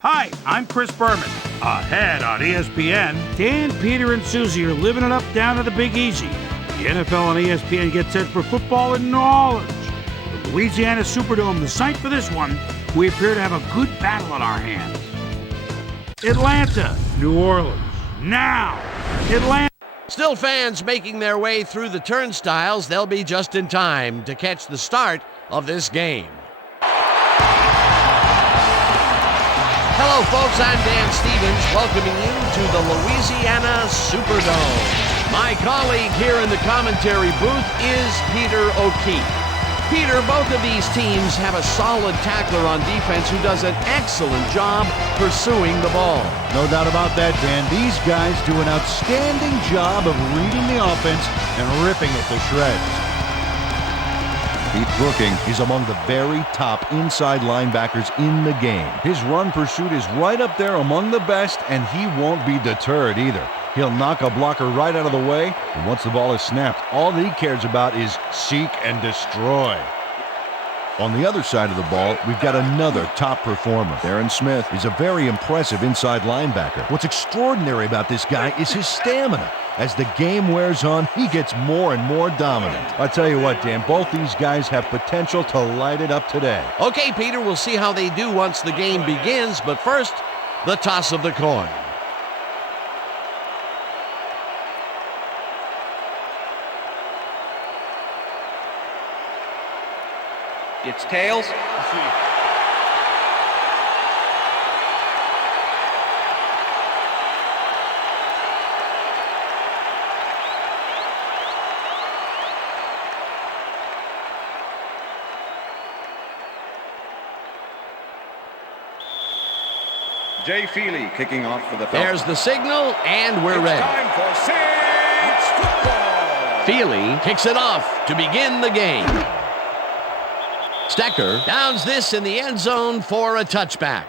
Hi, I'm Chris Berman. Ahead on ESPN, Dan, Peter, and Susie are living it up down at the Big Easy. The NFL on ESPN gets set for football in New Orleans. The Louisiana Superdome, the site for this one, we appear to have a good battle on our hands. Atlanta, New Orleans, now, Atlanta. Still fans making their way through the turnstiles. They'll be just in time to catch the start of this game. Hello, folks. I'm Dan Stevens, welcoming you to the Louisiana Superdome. My colleague here in the commentary booth is Peter O'Keefe. Peter, both of these teams have a solid tackler on defense who does an excellent job pursuing the ball. No doubt about that, Dan. These guys do an outstanding job of reading the offense and ripping it to shreds. Pete Brooking is among the very top inside linebackers in the game. His run pursuit is right up there among the best, and he won't be deterred either. He'll knock a blocker right out of the way, and once the ball is snapped, all that he cares about is seek and destroy. On the other side of the ball, we've got another top performer. Darren Smith is a very impressive inside linebacker. What's extraordinary about this guy is his stamina. As the game wears on, he gets more and more dominant. I tell you what, Dan, both these guys have potential to light it up today. Okay, Peter, we'll see how they do once the game begins, but first, the toss of the coin. It's tails. Jay Feely kicking off for the Falcons. There's the signal, and we're ready. Time for Saints football. Feely kicks it off to begin the game. Stecker downs this in the end zone for a touchback.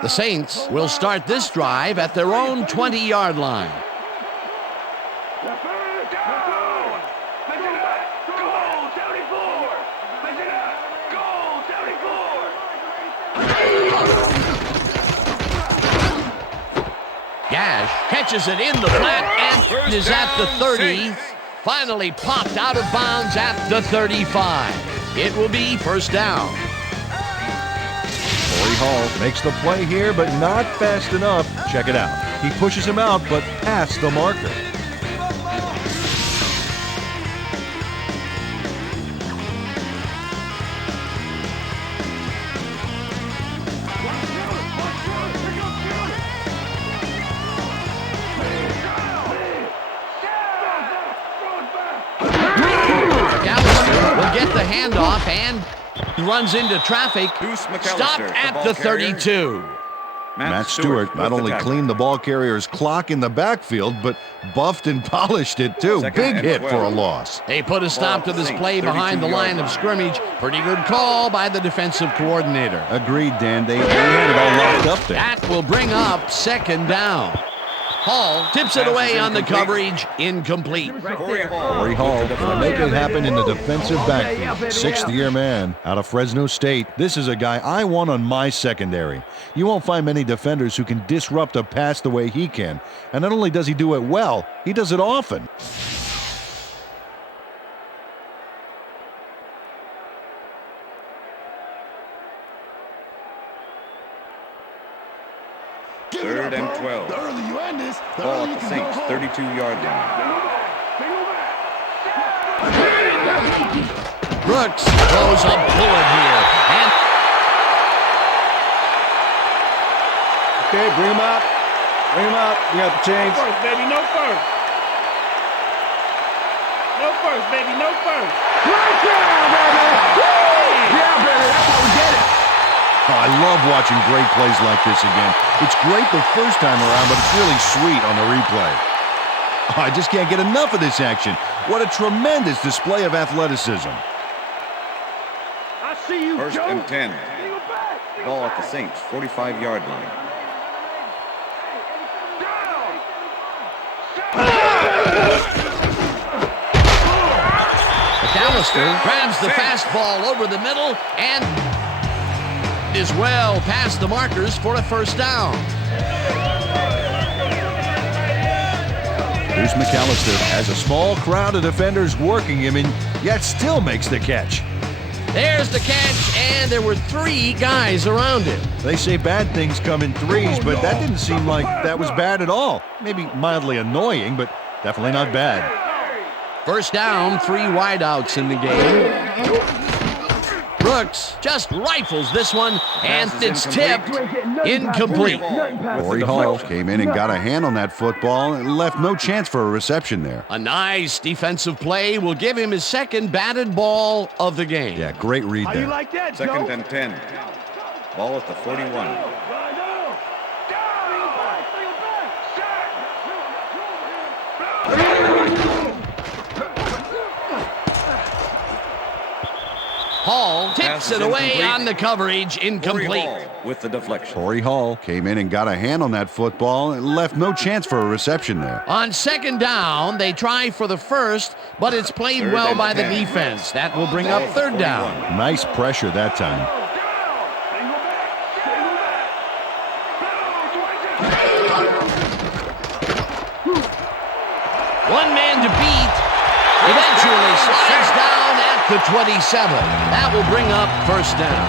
The Saints will start this drive at their own 20-yard line. Gash catches it in the flat and is at the 30. Finally popped out of bounds at the 35. It will be first down. Corey Hall makes the play here, but not fast enough. Check it out. He pushes him out, but past the marker. Get the handoff and runs into traffic. Stopped at the 32. Matt Stewart not only cleaned the ball carrier's clock in the backfield, but buffed and polished it too. Big hit for a loss. They put a stop to this play behind the line of scrimmage. Pretty good call by the defensive coordinator. Agreed, Dan. They had it all locked up there. That will bring up second down. Hall tips it away on the coverage, incomplete. Corey Hall will make it happen in the defensive backfield. Sixth-year man out of Fresno State. This is a guy I want on my secondary. You won't find many defenders who can disrupt a pass the way he can. And not only does he do it well, he does it often. Third and 12. Ball at the Saints, 32-yard line. Brooks throws a bullet here. And Okay, bring him up. Bring him up. You got the chains. No first, baby. No first. No first, baby. No first. Right there, baby. Woo! Yeah, baby. That's how we get it. Oh, I love watching great plays like this again. It's great the first time around, but it's really sweet on the replay. Oh, I just can't get enough of this action. What a tremendous display of athleticism. I see you, First Joe. and 10. Ball at the Saints, 45-yard line. McAllister grabs the fastball over the middle and is well past the markers for a first down. Bruce McAllister has a small crowd of defenders working him and yet still makes the catch. There's the catch, and there were 3 guys around him. They say bad things come in threes, but that didn't seem like that was bad at all. Maybe mildly annoying, but definitely not bad. First down, 3 wideouts in the game. Brooks just rifles this one, and it's tipped incomplete. Corey Hall came in and got a hand on that football and left no chance for a reception there. A nice defensive play will give him his second batted ball of the game. Yeah, great read there. Second and 10. Ball at the 41. Hall tips it away on the coverage, incomplete. With the deflection. Corey Hall came in and got a hand on that football and left no chance for a reception there. On second down, they try for the first, but it's played well by the defense. That will bring up third down. Nice pressure that time. One man to beat. Eventually slides down at the 27. That will bring up first down.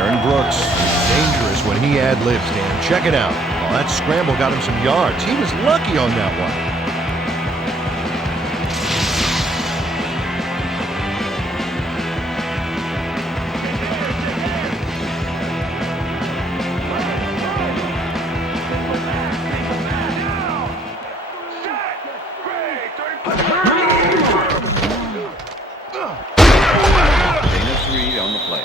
Aaron Brooks is dangerous when he ad-libs, Dan. Check it out. Oh, that scramble got him some yards. He was lucky on that one. Gain of 3 on the play.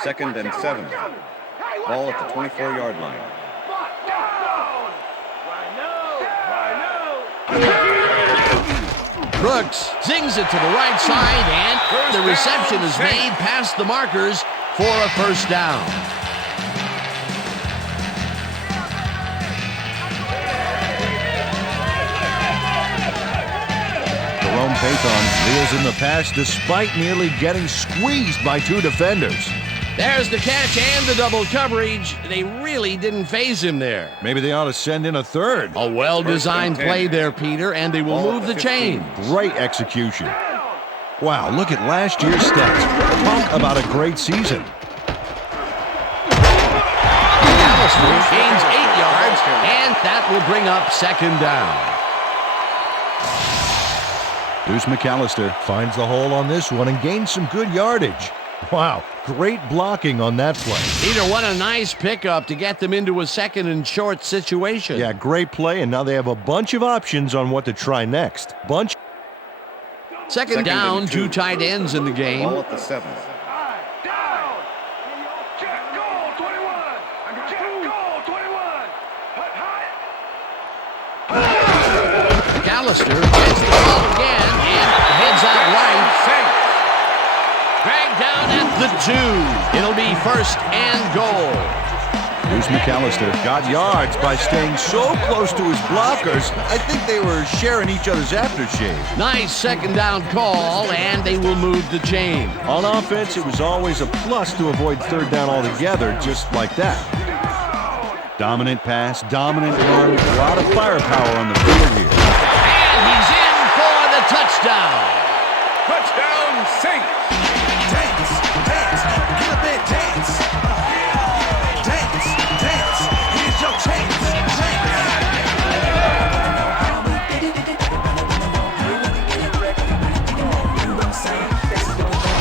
Second and 7. Ball at the 24-yard line. Brooks zings it to the right side, and the reception is made past the markers for a first down. Jerome Payton reels in the pass despite nearly getting squeezed by 2 defenders. There's the catch and the double coverage. They really didn't phase him there. Maybe they ought to send in a third. A well-designed play there, Peter, and they will move the chain. Great execution. Wow, look at last year's stats. Talk about a great season. McAllister gains 8 yards, and that will bring up second down. Bruce McAllister finds the hole on this one and gains some good yardage. Wow, great blocking on that play. Peter, what a nice pickup to get them into a second and short situation. Yeah, great play, and now they have a bunch of options on what to try next. Second down, 2 tight ends in the game. Ball at the 7. McAllister gets the ball again and heads out right. Dragged down at the 2. It'll be first and goal. Bruce McAllister got yards by staying so close to his blockers, I think they were sharing each other's aftershave. Nice second down call, and they will move the chain. On offense, it was always a plus to avoid third down altogether, just like that. Dominant pass, dominant run, a lot of firepower on the field here. And he's in for the touchdown. Touchdown, Saints! Dance, dance, get up and dance. Dance, dance, here's your chance.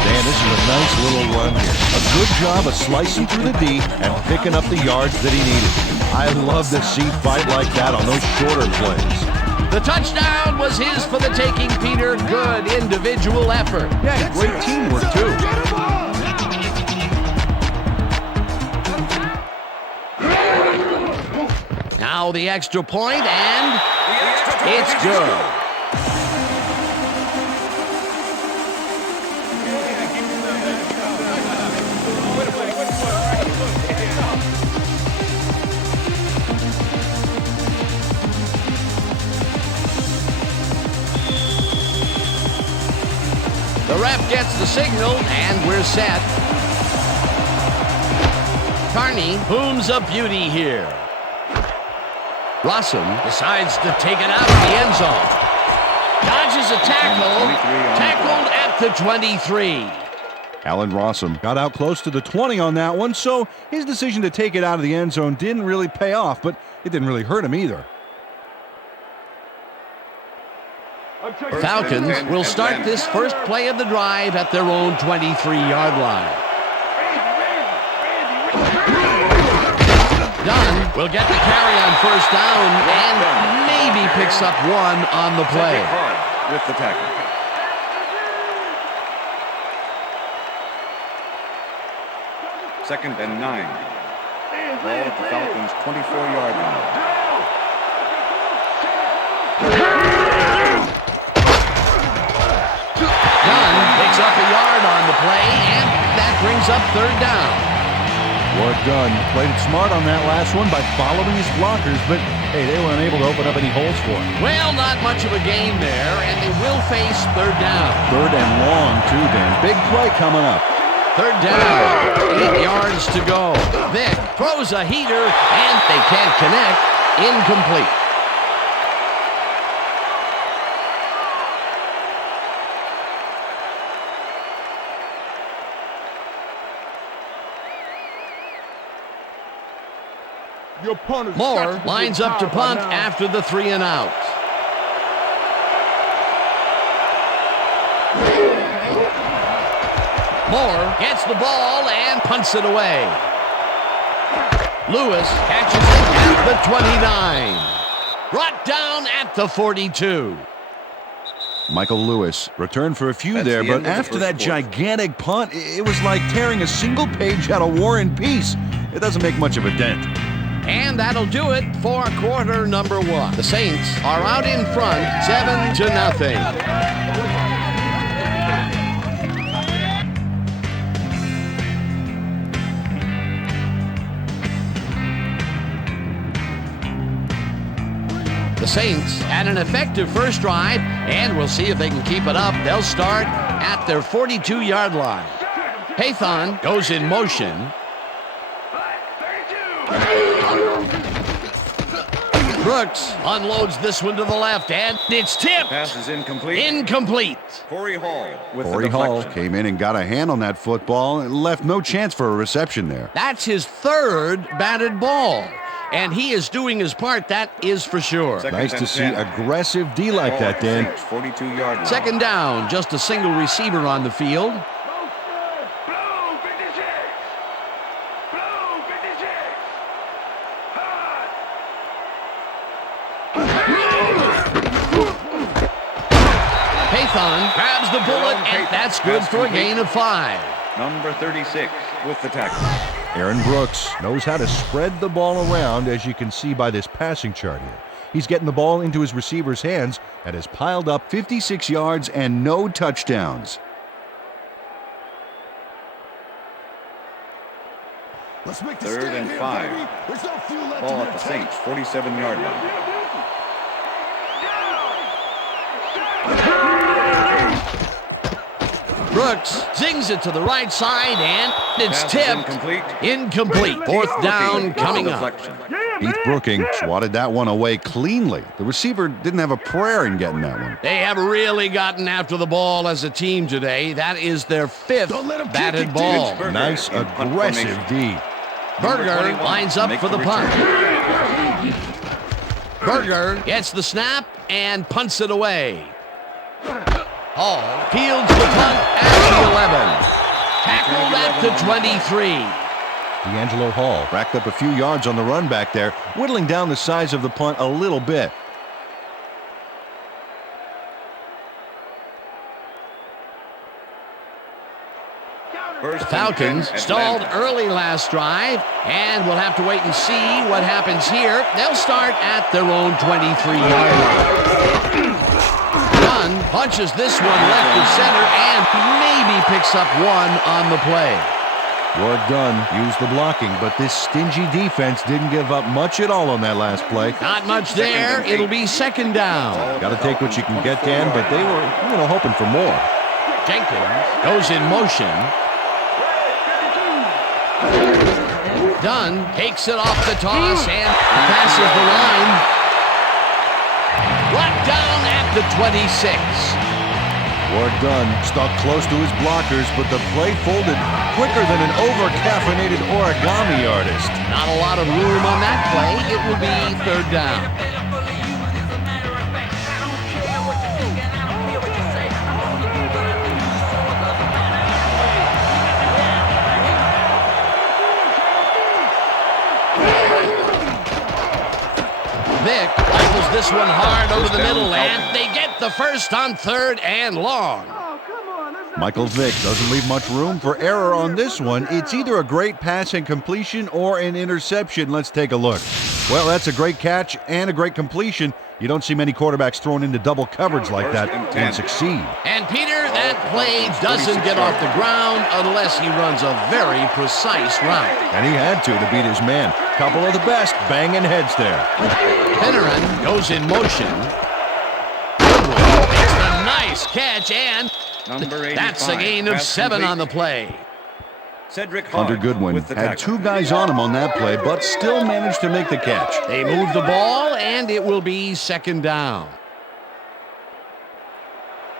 Dan, this is a nice little run here. A good job of slicing through the D and picking up the yards that he needed. I love to see fight like that on those shorter plays. The touchdown was his for the taking, Peter. Good individual effort. Yeah, great teamwork, too. Now the extra point, and it's good. ref gets the signal, and we're set. Carney booms a beauty here. Rossum decides to take it out of the end zone. Dodges a tackle. Tackled at the 23. Allen Rossum got out close to the 20 on that one, so his decision to take it out of the end zone didn't really pay off, but it didn't really hurt him either. Falcons will start this first play of the drive at their own 23-yard line. Dunn will get the carry on first down and maybe picks up one on the play. With the tackle. Second and 9. Ball at the Falcons' 24-yard line. Dunn picks up a yard on the play, and that brings up third down. Ward Dunn played it smart on that last one by following his blockers, but hey, they were unable to open up any holes for him. Well, not much of a gain there, and they will face third down. Third and long, too, Dan. Big play coming up. Third down, 8 yards to go. Vick throws a heater, and they can't connect. Incomplete. Moore lines up to punt after the 3 and out. Moore gets the ball and punts it away. Lewis catches it at the 29. Brought down at the 42. Michael Lewis returned for a few there, but after that gigantic punt, it was like tearing a single page out of War and Peace. It doesn't make much of a dent. And that'll do it for quarter number 1. The Saints are out in front, 7-0. The Saints had an effective first drive, and we'll see if they can keep it up. They'll start at their 42-yard line. Haython goes in motion. Brooks unloads this one to the left, and it's tipped. Pass is incomplete. Incomplete. Corey Hall with the Corey Hall deflection. came in and got a hand on that football and left no chance for a reception there. That's his third batted ball, and he is doing his part, that is for sure. Nice to see aggressive D like Ball that, at the Dan. Saints' 42-yard line. Second down, just a single receiver on the field. Haython grabs the bullet, and that's good for a gain of 5. Number 36 with the tackle. Aaron Brooks knows how to spread the ball around, as you can see by this passing chart here. He's getting the ball into his receiver's hands and has piled up 56 yards and no touchdowns. Let's make this Third and 5. There's no fuel left Ball in at the the tank. Saints' 47-yard line. Brooks zings it to the right side, and it's Pass is tipped. incomplete. Incomplete. Fourth down With the coming up. deflection. Heath Brooking swatted that one away cleanly. The receiver didn't have a prayer in getting that one. They have really gotten after the ball as a team today. That is their 5th Don't let 'em kick batted it, ball. Burger Nice, in punt aggressive formation. D. Berger 21 lines up make for the punt. return. Berger gets the snap and punts it away. Hall fields the punt at the 11. Tackled at the 23. D'Angelo Hall racked up a few yards on the run back there, whittling down the size of the punt a little bit. First The and Falcons 10 stalled Atlanta. early last drive, and we'll have to wait and see what happens here. They'll start at their own 23-yard line. Dunn punches this one left of center and maybe picks up one on the play. Ward Dunn used the blocking, but this stingy defense didn't give up much at all on that last play. Not much there. It'll be second down. Got to take what you can get, Dan, but they were, hoping for more. Jenkins goes in motion. Dunn takes it off the toss and passes the line. Brought down at the 26. Ward Dunn stuck close to his blockers, but the play folded quicker than an over-caffeinated origami artist. Not a lot of room on that play. It will be third down. Vick rifles this one hard over the middle, and they get the first on third and long. Michael Vick doesn't leave much room for error on this one. It's either a great pass and completion or an interception. Let's take a look. Well, that's a great catch and a great completion. You don't see many quarterbacks thrown into double coverage like that and succeed. And Peter, that play doesn't get off the ground unless he runs a very precise route. And he had to beat his man. Couple of the best banging heads there. Penneran goes in motion. It's a nice catch, and that's a gain of 7 on the play. Hunter Goodwin had 2 guys on him on that play, but still managed to make the catch. They move the ball, and it will be second down.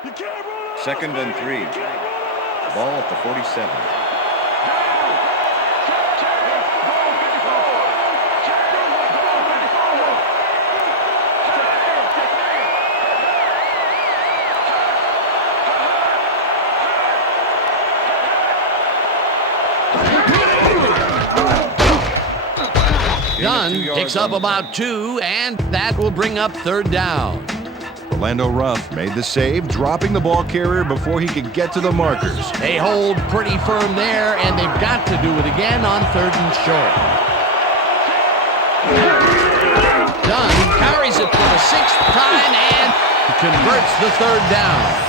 2nd and 3. Ball at the 47. Dunn picks up about 2, and that will bring up third down. Orlando Ruff made the save, dropping the ball carrier before he could get to the markers. They hold pretty firm there, and they've got to do it again on third and short. Dunn carries it for the 6th time and converts the third down.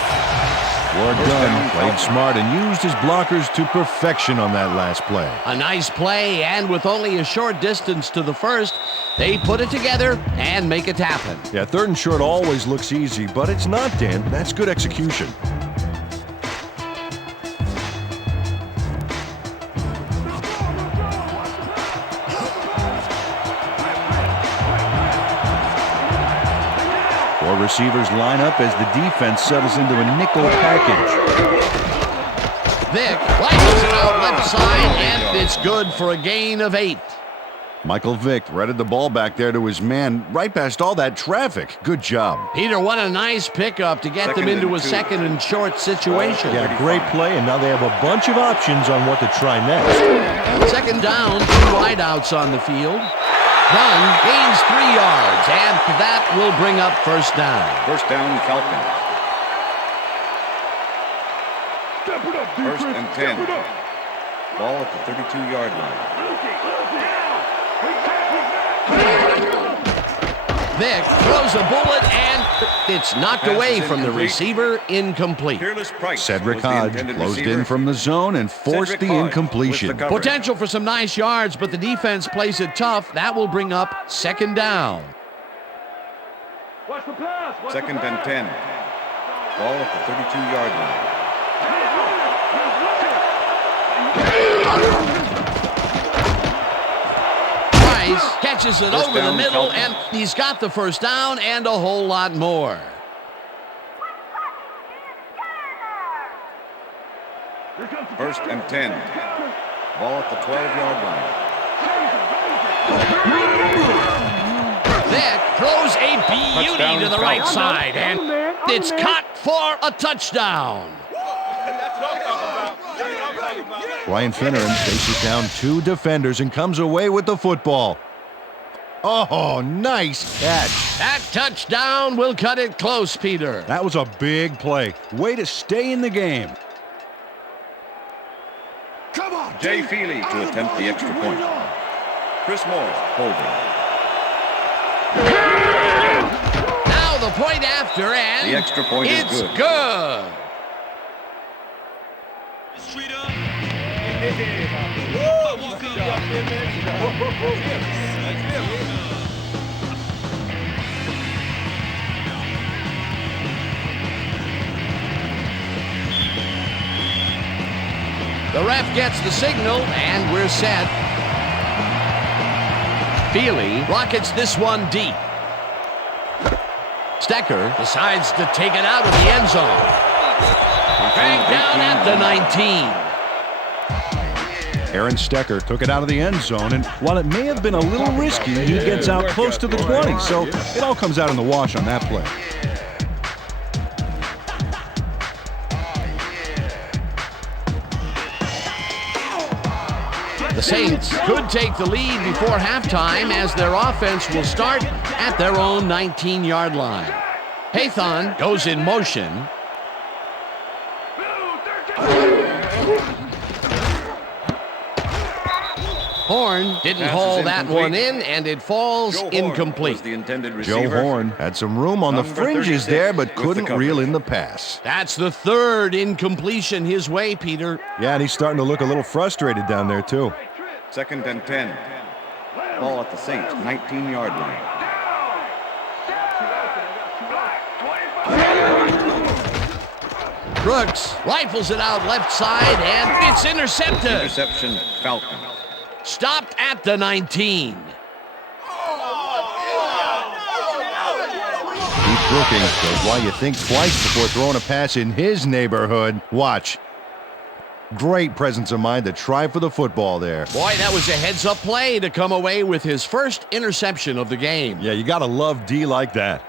Ward Dunn played smart and used his blockers to perfection on that last play. A nice play, and with only a short distance to the first, they put it together and make it happen. Yeah, third and short always looks easy, but it's not, Dan. That's good execution. Four receivers line up as the defense settles into a nickel package. Vick rifles it out left side, and it's good for a gain of 8. Michael Vick threaded the ball back there to his man right past all that traffic. Good job. Peter, what a nice pickup to get them into a 2nd and short situation. Yeah, great play, and now they have a bunch of options on what to try next. Second down, 2 wideouts on the field. Dunn gains 3 yards, and that will bring up first down. First down, Falcons. 1st and 10. Ball at the 32-yard line. Vick throws a bullet, and it's knocked away from the receiver, incomplete. Cedric Hodge closed in from the zone and forced the incompletion. Potential for some nice yards, but the defense plays it tough. That will bring up second down. 2nd and 10. Ball at the 32-yard line. Catches it over the middle, and he's got the first down and a whole lot more. First and 10. Ball at the 12-yard line. Vick throws a beauty to the right side, and it's caught for a touchdown. Ryan Finneran faces down 2 defenders and comes away with the football. Oh, nice catch. That touchdown will cut it close, Peter. That was a big play. Way to stay in the game. Come on, Jay Feely to attempt the extra point. Chris Moore holding. Now the point after, and the extra point it's is good. Straight up. The ref gets the signal, and we're set. Feely rockets this one deep. Stecker decides to take it out of the end zone. Back down at the 19. Aaron Stecker took it out of the end zone, and while it may have been a little risky, he gets out close to the 20, so it all comes out in the wash on that play. The Saints could take the lead before halftime as their offense will start at their own 19-yard line. Hathon goes in motion. Horn didn't haul that one in, and it falls incomplete. The intended Joe receiver. Horn had some room on the fringes there, but couldn't reel in the pass. That's the third incompletion his way, Peter. Yeah, and he's starting to look a little frustrated down there, too. 2nd and 10. Ball at the Saints, 19-yard line. Brooks rifles it out left side, and it's intercepted. Interception, Falcons. Stopped at the 19. Keith Brookings knows why you think twice before throwing a pass in his neighborhood. Watch. Great presence of mind to try for the football there. Boy, that was a heads-up play to come away with his first interception of the game. Yeah, you gotta love D like that.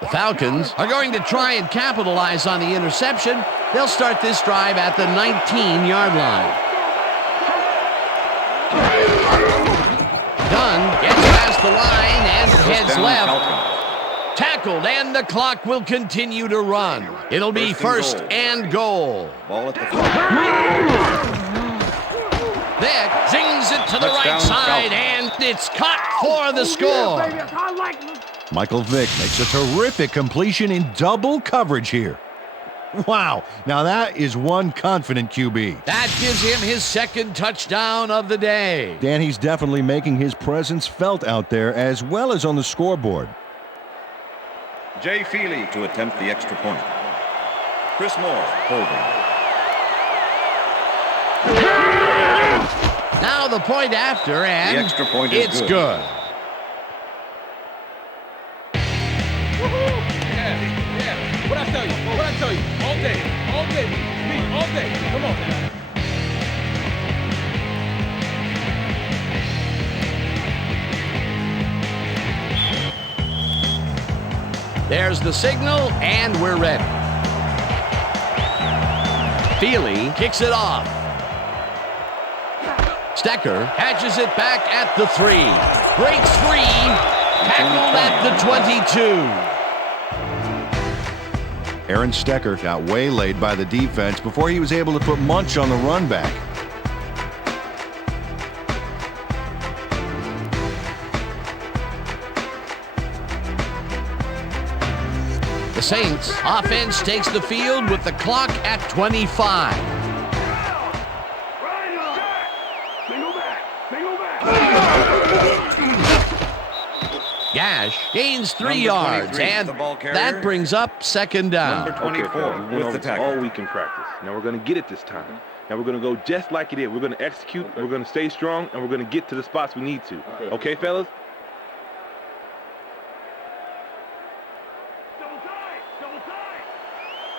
The Falcons are going to try and capitalize on the interception. They'll start this drive at the 19-yard line. Dunn gets past the line and heads left. Tackled, and the clock will continue to run. It'll be first and goal. Ball at the Vick zings it to the right Touchdown, side, Falcons. and it's caught for the score. Michael Vick makes a terrific completion in double coverage here. Wow, now that is one confident QB. That gives him his second touchdown of the day. Dan, he's definitely making his presence felt out there as well as on the scoreboard. Jay Feely to attempt the extra point. Chris Moore holding. Now the point after, and The extra point is it's good. good. What I tell you? All day, me, all day. Come on, man. There's the signal, and we're ready. Feely kicks it off. Stecker catches it back at the 3. Breaks free. Tackled at the 22. Aaron Stecker got waylaid by the defense before he was able to put Munch on the run back. The Saints offense takes the field with the clock at 25. Gash gains 3 Number yards, 23, and the ball carrier. that brings up second down. Number 24 with the tackle. All week in practice. Now we're going to get it this time. Now we're going to go just like it is. We're going to execute, we're going to stay strong, and we're going to get to the spots we need to. Okay, fellas?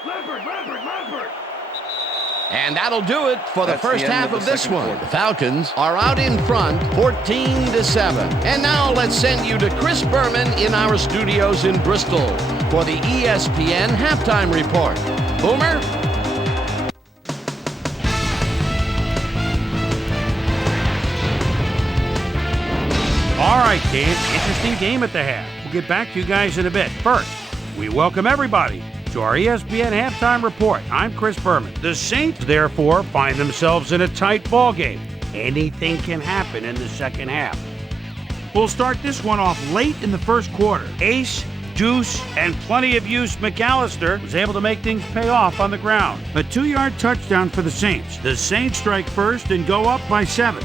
Lampert. And that'll do it for the That's the first end half of the of this second one. quarter. The Falcons are out in front, 14-7. And now let's send you to Chris Berman in our studios in Bristol for the ESPN halftime report. Boomer? All right, Dan, interesting game at the half. We'll get back to you guys in a bit. First, we welcome everybody to our ESPN halftime report. I'm Chris Berman. The Saints, therefore, find themselves in a tight ball game. Anything can happen in the second half. We'll start this one off late in the first quarter. Ace, Deuce, and plenty of use McAllister was able to make things pay off on the ground. A 2-yard touchdown for the Saints. The Saints strike first and go up by 7.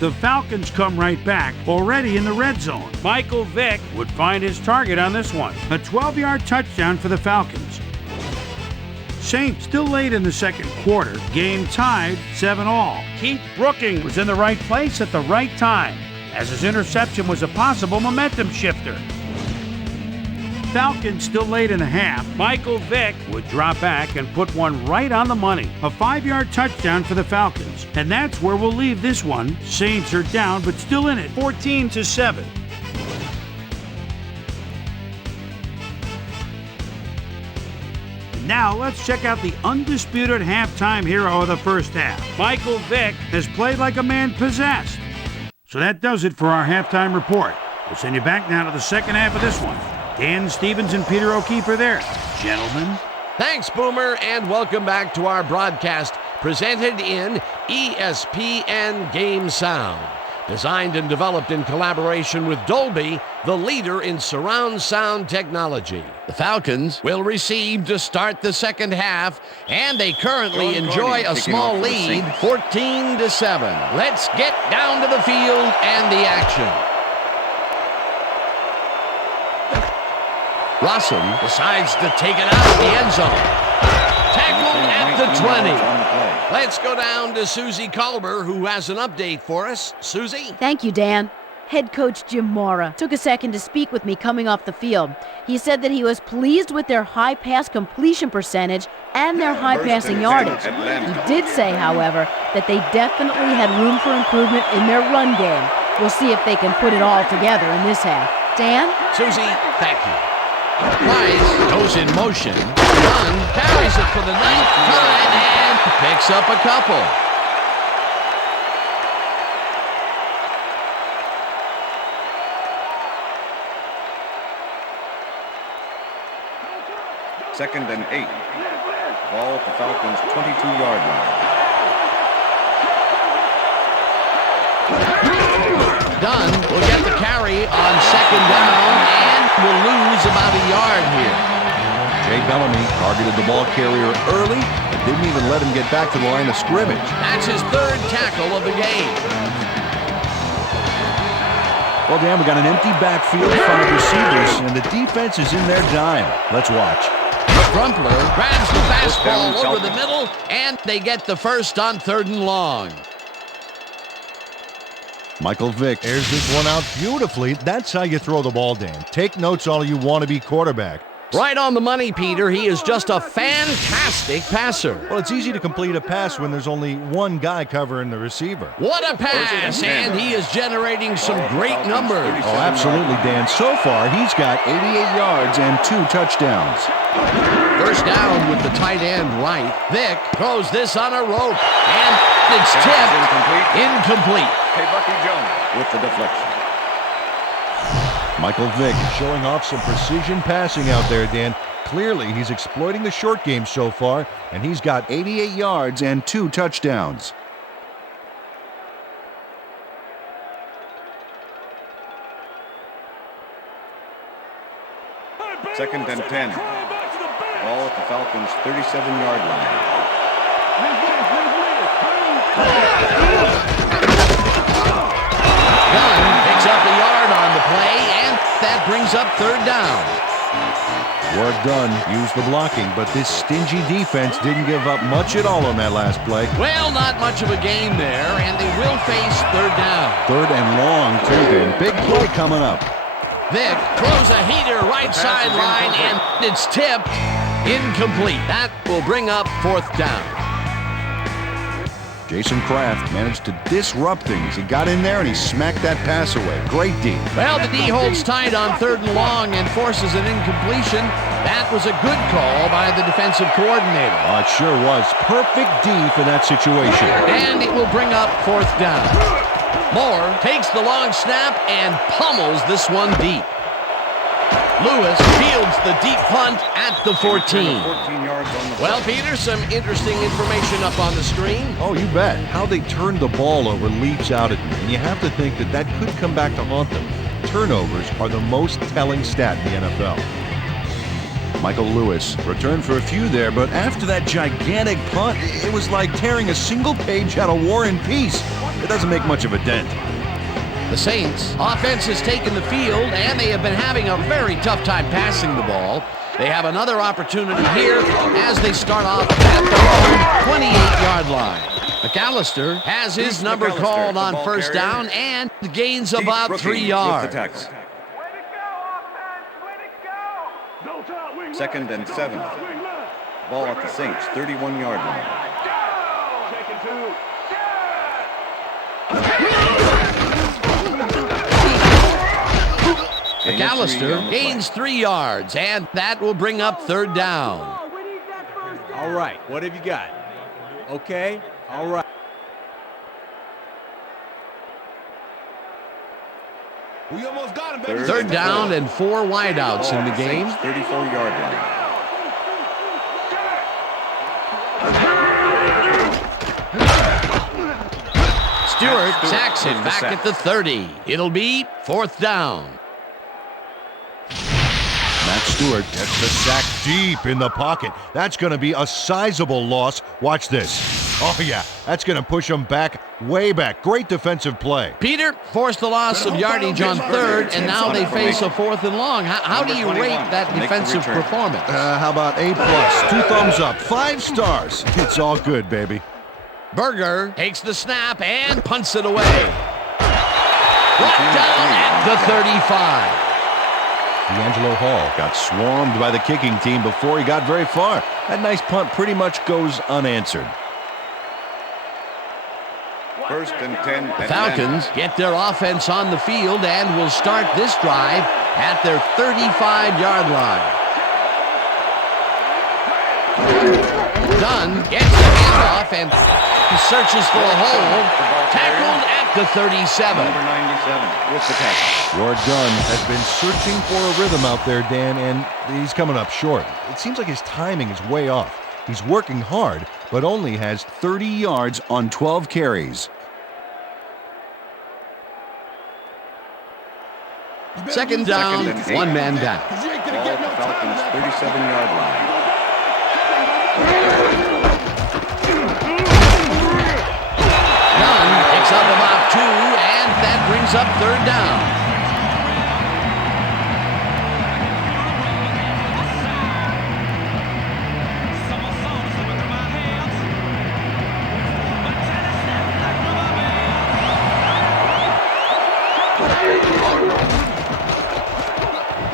The Falcons come right back, already in the red zone. Michael Vick would find his target on this one. A 12-yard touchdown for the Falcons. Saints still late in the second quarter. Game tied 7-all. Keith Brooking was in the right place at the right time, as his interception was a possible momentum shifter. Falcons still late in the half. Michael Vick would drop back and put one right on the money. A 5-yard touchdown for the Falcons. And that's where we'll leave this one. Saints are down, but still in it, 14-7. Now let's check out the undisputed halftime hero of the first half. Michael Vick has played like a man possessed. So that does it for our halftime report. We'll send you back now to the second half of this one. Dan Stevens and Peter O'Keefe are there. Gentlemen. Thanks, Boomer, and welcome back to our broadcast presented in ESPN Game Sound. Designed and developed in collaboration with Dolby, the leader in surround sound technology. The Falcons will receive to start the second half, and they currently enjoy a small lead, 14-7. Let's get down to the field and the action. Rossum decides to take it out of the end zone. Tackled at the 20. Let's go down to Susie Colber, who has an update for us. Susie? Thank you, Dan. Head coach Jim Mora took a second to speak with me coming off the field. He said that he was pleased with their high pass completion percentage and their high passing yardage. He did say, however, that they definitely had room for improvement in their run game. We'll see if they can put it all together in this half. Dan? Susie, thank you. Price goes in motion. Dunn carries it for the 9th time and picks up a couple. Second and 8. Ball at the Falcons' 22-yard line. Dunn will get the carry on second down and will lose about a yard here. Jay Bellamy targeted the ball carrier early and didn't even let him get back to the line of scrimmage. That's his third tackle of the game. Well, Dan, we got an empty backfield, 5 receivers, and the defense is in their dime. Let's watch. Crumpler grabs the fastball over the middle, and they get the first on 3rd and long. Michael Vick airs this one out beautifully. That's how you throw the ball, Dan. Take notes all you want to be quarterback. Right on the money, Peter. He is just a fantastic passer. Well, it's easy to complete a pass when there's only one guy covering the receiver. What a pass, and he is generating some great numbers. Oh, absolutely, Dan. So far, he's got 88 yards and 2 touchdowns. First down with the tight end right. Vick throws this on a rope, and it's tipped. Incomplete. Hey, Bucky Jones with the deflection. Michael Vick showing off some precision passing out there, Dan. Clearly, he's exploiting the short game so far, and he's got 88 yards and 2 touchdowns. Second and 10. Ball at the Falcons' 37-yard line. Dunn picks up a yard on the play, and that brings up 3rd down. Work done. Used the blocking, but this stingy defense didn't give up much at all on that last play. Well, not much of a gain there, and they will face 3rd down. 3rd and long, too, Dan. Big play coming up. Vick throws a heater right sideline, and it's tipped. Incomplete. That will bring up 4th down. Jason Kraft managed to disrupt things. He got in there and he smacked that pass away. Great D. Well, the D holds tight on 3rd and long and forces an incompletion. That was a good call by the defensive coordinator. Oh, it sure was. Perfect D for that situation. And it will bring up 4th down. Moore takes the long snap and pummels this one deep. Lewis fields the deep punt at the 14. Well, Peter, some interesting information up on the screen. Oh, you bet. How they turned the ball over leaps out at me, and you have to think that that could come back to haunt them. Turnovers are the most telling stat in the NFL. Michael Lewis returned for a few there, but after that gigantic punt, it was like tearing a single page out of War and Peace. It doesn't make much of a dent. The Saints' offense has taken the field, and they have been having a very tough time passing the ball. They have another opportunity here as they start off at their own 28-yard line. McAllister has his number called on first down and gains about 3 yards. Second and 7. Ball at the Saints, 31-yard line. McAllister gains 3 yards, and that will bring up third down. All right, what have you got? Okay, all right. We almost got him, baby. Third down and 4 wideouts in the game. 34-yard line. Stewart sacks him back at the 30. It'll be fourth down. Matt Stewart gets the sack deep in the pocket. That's going to be a sizable loss. Watch this. Oh, yeah, that's going to push him back, way back. Great defensive play. Peter forced the loss of yardage on third, and now they face a fourth and long. How do you rate that defensive performance? How about A+, 2 thumbs up, 5 stars. It's all good, baby. Berger takes the snap and punts it away. Brought down at the 35. D'Angelo Hall got swarmed by the kicking team before he got very far. That nice punt pretty much goes unanswered. First and 10. The Falcons get their offense on the field and will start this drive at their 35-yard line. Dunn gets the handoff and searches for a hole. Tackled at the 37. Number 97 with the tackle. Ward Dunn has been searching for a rhythm out there, Dan, and he's coming up short. It seems like his timing is way off. He's working hard, but only has 30 yards on 12 carries. Second down, one man down. Ball at the Falcons' 37-yard line. Dunn picks up about 2, and that brings up third down.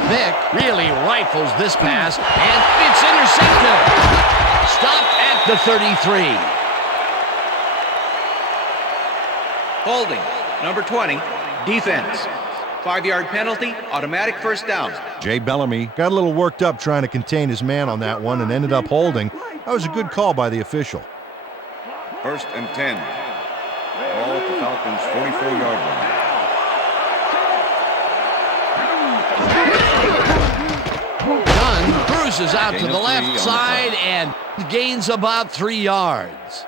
Vick really rifles this pass, and it's intercepted. Stopped at the 33. Holding, number 20, defense. 5-yard penalty, automatic first down. Jay Bellamy got a little worked up trying to contain his man on that one and ended up holding. That was a good call by the official. First and 10. Ball at the Falcons' 44-yard line. Dunn cruises out to the left side and gains about 3 yards.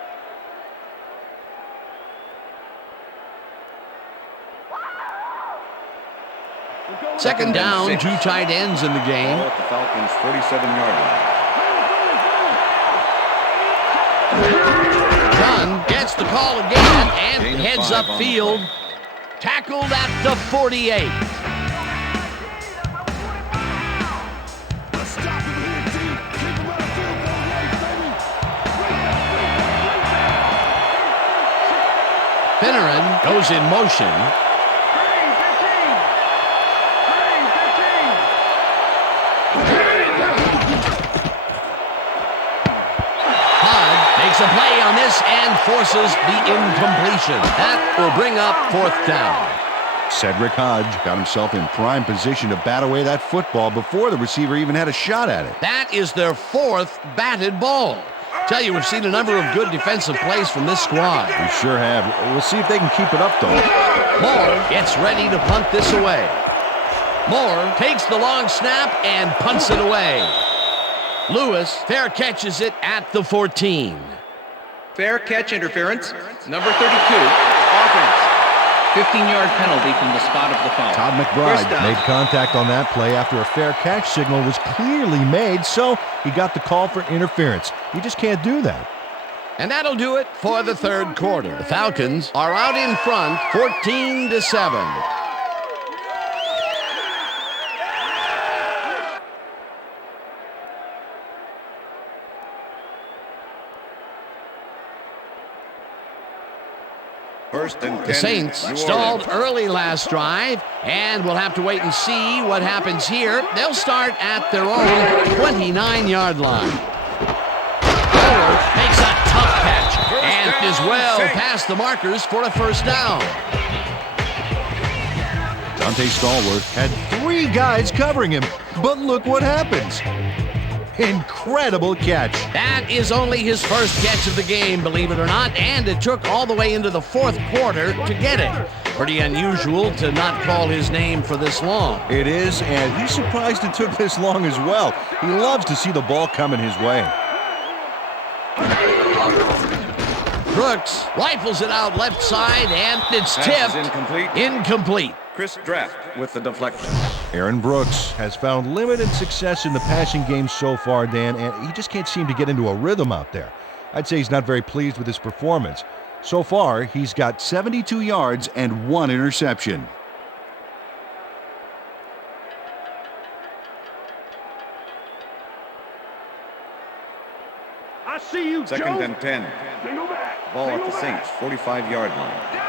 Second down, 2 tight ends in the game. Ball at the Falcons' 47-yard line. Dunn gets the call again and heads upfield. Tackled at the 48. Finneran goes in motion. Hud makes a play on this and forces the incompletion. That will bring up fourth down. Cedric Hodge got himself in prime position to bat away that football before the receiver even had a shot at it. That is their 4th batted ball. Tell you, we've seen a number of good defensive plays from this squad. We sure have. We'll see if they can keep it up, though. Moore gets ready to punt this away. Moore takes the long snap and punts it away. Lewis fair catches it at the 14. Fair catch interference, number 32, offense. 15-yard penalty from the spot of the foul. Todd McBride made contact on that play after a fair catch signal was clearly made, so he got the call for interference. You just can't do that. And that'll do it for the third quarter. The Falcons are out in front, 14-7. First and 10. The Saints New stalled Orleans. early last drive, and we'll have to wait and see what happens here. They'll start at their own 29-yard line. Fuller makes a tough catch and is well past the markers for a first down. Dante Stallworth had 3 guys covering him, but look what happens. Incredible catch. That is only his first catch of the game, believe it or not, and it took all the way into the fourth quarter to get it. Pretty unusual to not call his name for this long. It is, and he's surprised it took this long as well. He loves to see the ball coming his way. Brooks rifles it out left side, and it's Pass tipped. is incomplete. Incomplete. Chris Draft with the deflection. Aaron Brooks has found limited success in the passing game so far, Dan, and he just can't seem to get into a rhythm out there. I'd say he's not very pleased with his performance. So far, he's got 72 yards and 1 interception. I see you, Second Joe. and 10. Single back. Ball at Single the back. Saints, 45-yard line.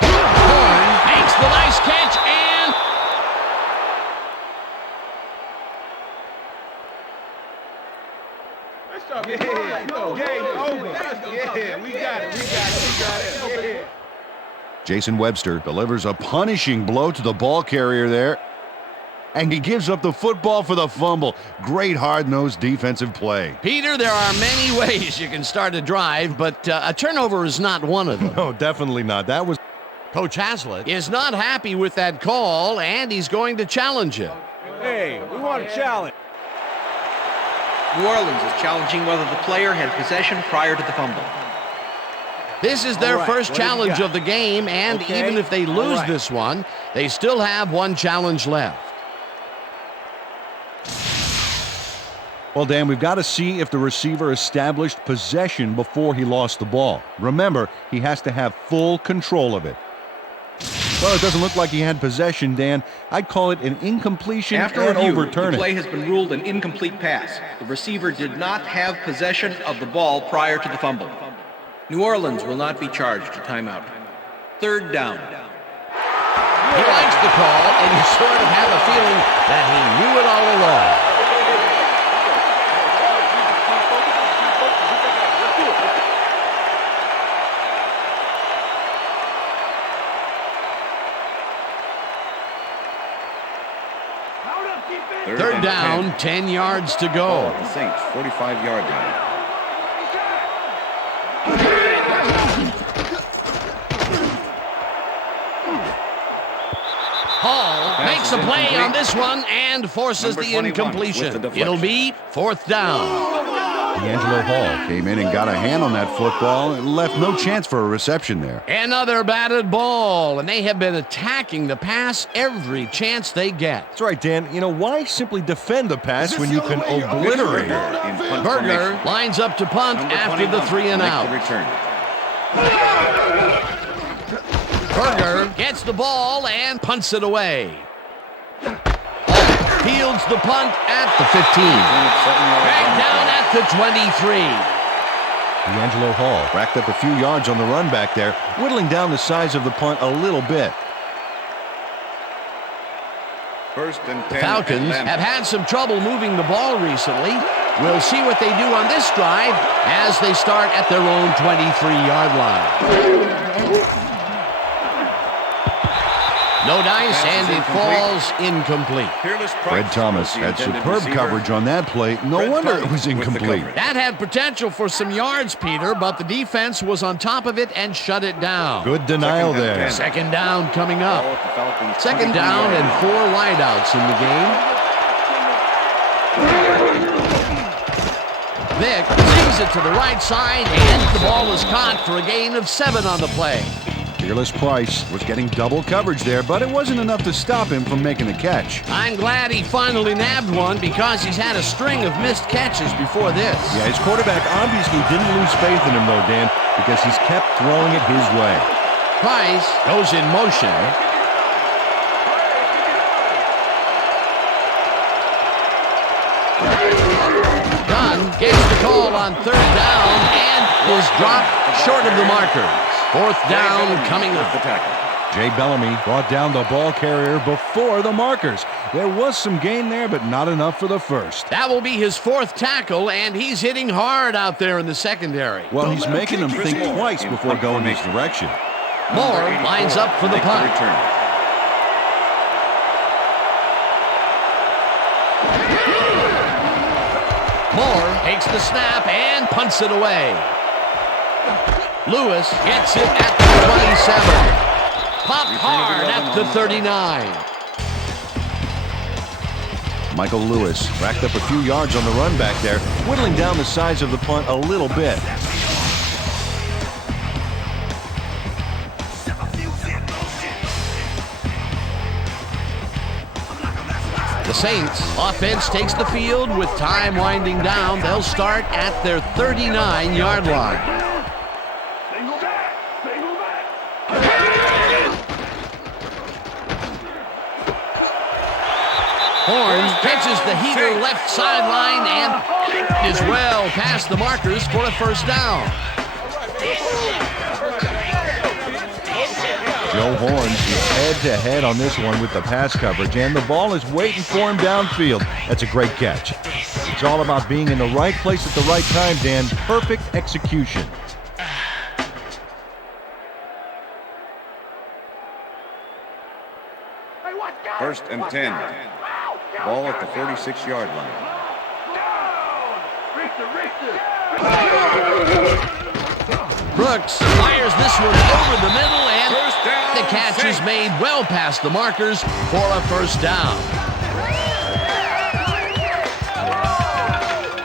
Horn makes the nice catch, and Let's up. Game over. Yeah, we got it. Yeah. Jason Webster delivers a punishing blow to the ball carrier there, and he gives up the football for the fumble. Great hard-nosed defensive play. Peter, there are many ways you can start a drive, but a turnover is not one of them. No, definitely not. That was... Coach Haslett is not happy with that call, and he's going to challenge it. Hey, we want a challenge. New Orleans is challenging whether the player had possession prior to the fumble. This is their All right, first what do you challenge got? of the game, and Okay, even if they all lose right. this one, they still have one challenge left. Well, Dan, we've got to see if the receiver established possession before he lost the ball. Remember, he has to have full control of it. Well, it doesn't look like he had possession, Dan. I'd call it an incompletion After and review, overturn the it. play has been ruled an incomplete pass. The receiver did not have possession of the ball prior to the fumble. New Orleans will not be charged a timeout. Third down. He likes the call, and you sort of have a feeling that he knew it all along. Third and down, 10 yards to Ball go. at the Saints, 45-yard line. Hall Pass makes is a play incomplete. on this one and forces Number the 21 with the incompletion. deflection. It'll be fourth down. D'Angelo Hall came in and got a hand on that football and left no chance for a reception there. Another batted ball, and they have been attacking the pass every chance they get. That's right, Dan. You know, why simply defend the pass when you can obliterate it? In punt Berger formation. lines up to punt Number after the 21 three and make out. the return. Berger gets the ball and punts it away. Fields the punt at the 15. 7 yards Back on the down play. at the 23. D'Angelo Hall racked up a few yards on the run back there, whittling down the size of the punt a little bit. First and 10. Falcons Atlanta. have had some trouble moving the ball recently. We'll see what they do on this drive as they start at their own 23-yard line. No dice, Pass and is it falls incomplete. Fearless Fred Price Thomas was the had intended superb receiver. coverage on that play. No Fred wonder it Thomas was with the incomplete. coverage. That had potential for some yards, Peter, but the defense was on top of it and shut it down. Good denial Second and there. 10. Second down coming Ball up. at the Falcons, Second down 23 and yards. 4 wideouts in the game. Vick sings it to the right side, and the ball is caught for a gain of 7 on the play. Fearless Price was getting double coverage there, but it wasn't enough to stop him from making the catch. I'm glad he finally nabbed one because he's had a string of missed catches before this. Yeah, his quarterback obviously didn't lose faith in him, though, Dan, because he's kept throwing it his way. Price goes in motion. on third down and is dropped short of the markers. Fourth down coming up. Jay Bellamy brought down the ball carrier before the markers. There was some gain there, but not enough for the first. That will be his fourth tackle, and he's hitting hard out there in the secondary. Well, he's making them think twice before going his direction. Moore lines up for the punt. Moore takes the snap and punts it away. Lewis gets it at the 27. Popped hard at the 39. Michael Lewis racked up a few yards on the run back there, whittling down the size of the punt a little bit. The Saints offense takes the field with time winding down. They'll start at their 39-yard line. Horn catches the heater left sideline and is well past the markers for a first down. Joe Horn is head-to-head on this one with the pass coverage, and the ball is waiting for him downfield. That's a great catch. It's all about being in the right place at the right time, Dan. Perfect execution. First and 10. Ball at the 46-yard line. Brooks fires this one over the middle, and the catch is made well past the markers for a first down.